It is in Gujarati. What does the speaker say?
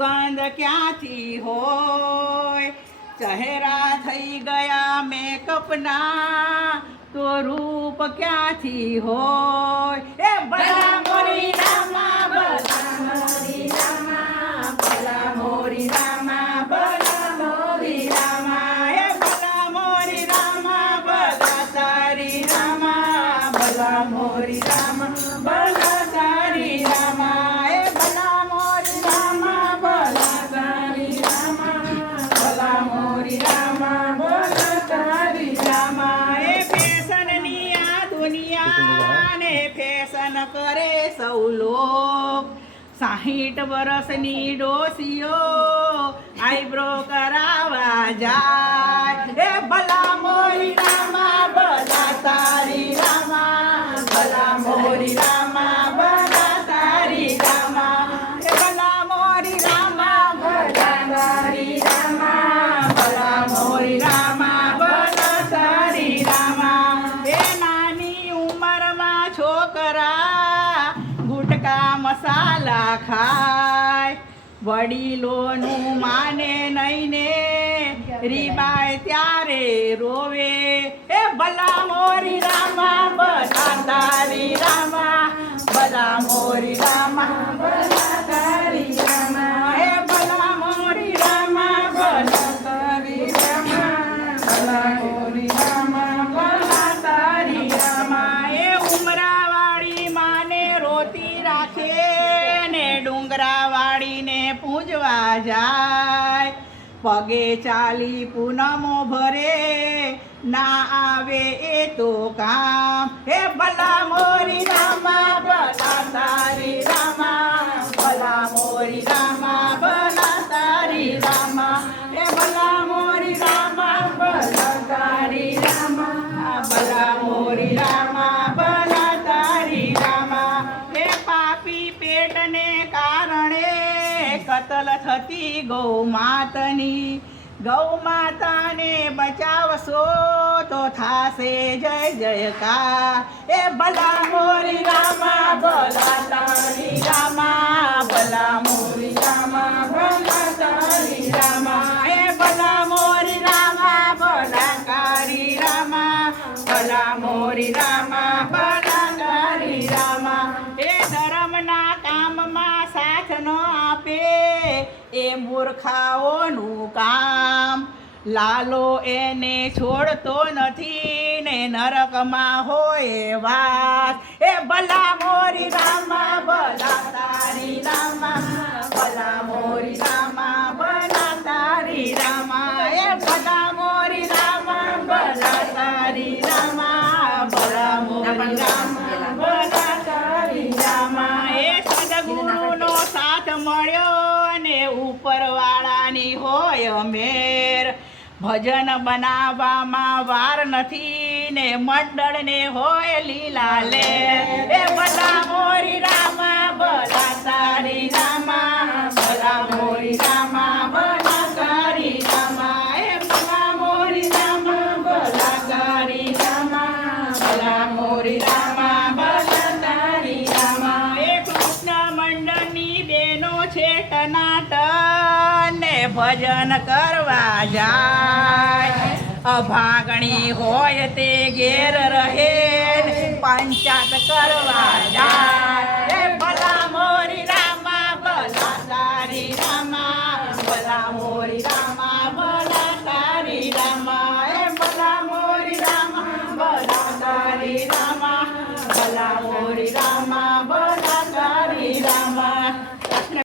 સુગંધ ક્યાંથી હોય, ચહેરા થઈ ગયા મેકઅપના તો રૂપ ક્યાંથી હોય. એ ભલા મોરી રામા, ભલા મોરી રામા, ભલા મોરી રામા, ભલા મોરી રામા, એ ભલા મોરી રામા, ભલા તારી રામા, ભલા મોરી રામા, ભલા તારી રામા, એ ભલા મોરી રામા, ભલા તારી રામા, ભલા મોરી રામા, ભલા તારી રામા. એ ફેશનની આ દુનિયાને ફેશન કરે સૌ લોક, 60 વર્ષની ડોસીઓ આઈબ્રો કરાવવા જાય. એ ભલા મોરી રામા, ભલા તારી રામા, ભલા મોરી રામા, ભલા તારી રામા, એ ભલા મોરી રામા, ભલા તારી રામા, ભલા મોરી રામા, ભલા તારી રામા. એ નાની ઉંમરમાં છોકરા ગુટકા મસાલા ખાય, વડીલોનું માને નહીં ને રીબાય ત્યારે રોવે. એ ભલા મોરી રામા, ભલા તારી રામા, ભલા મોરી રામા, ભલા તારી રામા, એ ભલા મોરી રામા, ભલા તારી રામા, ભલા મોરી રામા, ભલા તારી રામા. એ ઉમરાવાળી માને રોતી રાખે ને ડુંગરાવાળીને પૂજવા જાય, પગે ચાલી પૂનમો ભરે ના આવે એ તો કામ. હે ભલા મોરી રામા, ભલા તારી રામા, ભલા મોરી રામા, ભલા તારી રામા, હે ભલા મોરી રામા, ભલા તારી રામા, ભલા મોરી રામા, ભલા તારી રામા. હે પાપી પેટને કારણે કતલ થતી ગૌ માતની, ગૌ માતાને બચાવશો તો થાશે જય જયકાર. એ ભલા મોરી રામા, ભલા તારી રામા, ભલા મોરી રામા, ભલા તારી રામા, એ ભલા મોરી રામા, ભલા તારી રામા, ભલા મોરી રામા, ભલા તારી રામા. એ ધર્મના કામમાં સાથ ન આપે એ મૂર્ખાઓનું કામ, લાલો એને છોડતો નથી ને નરકમાં હોય વાસ. એ ભલા મોરી રામા, ભલા તારી રામા, ભલા મોરી રામા, ભલા તારી રામા, એ ભલા મોરી રામા, ભલા તારી રામા, ભલા મોરી રામા, ભલા તારી રામા. એ સદગુરુનો સાથ મળ્યો ને ઉપરવાળાની હોય મેર, ભજન બનાવવામાં વાર નથી ને મંડળને હોય લીલા લેર. એ ભલા મોરી રામા, ભલા તારી રામા, ભલા મોરી રામા, ભલા તારી રામા, એ ભલા મોરી રામા, ભલા તારી રામા, ભલા મોરી રામા, ભલા તારી રામા. એ કૃષ્ણ મંડળની બેનો છે ટનાટન ને ભજન કરવા જાય, અભાગણી હોય તે ઘેર રહે ને પંચાત કરવા જાય.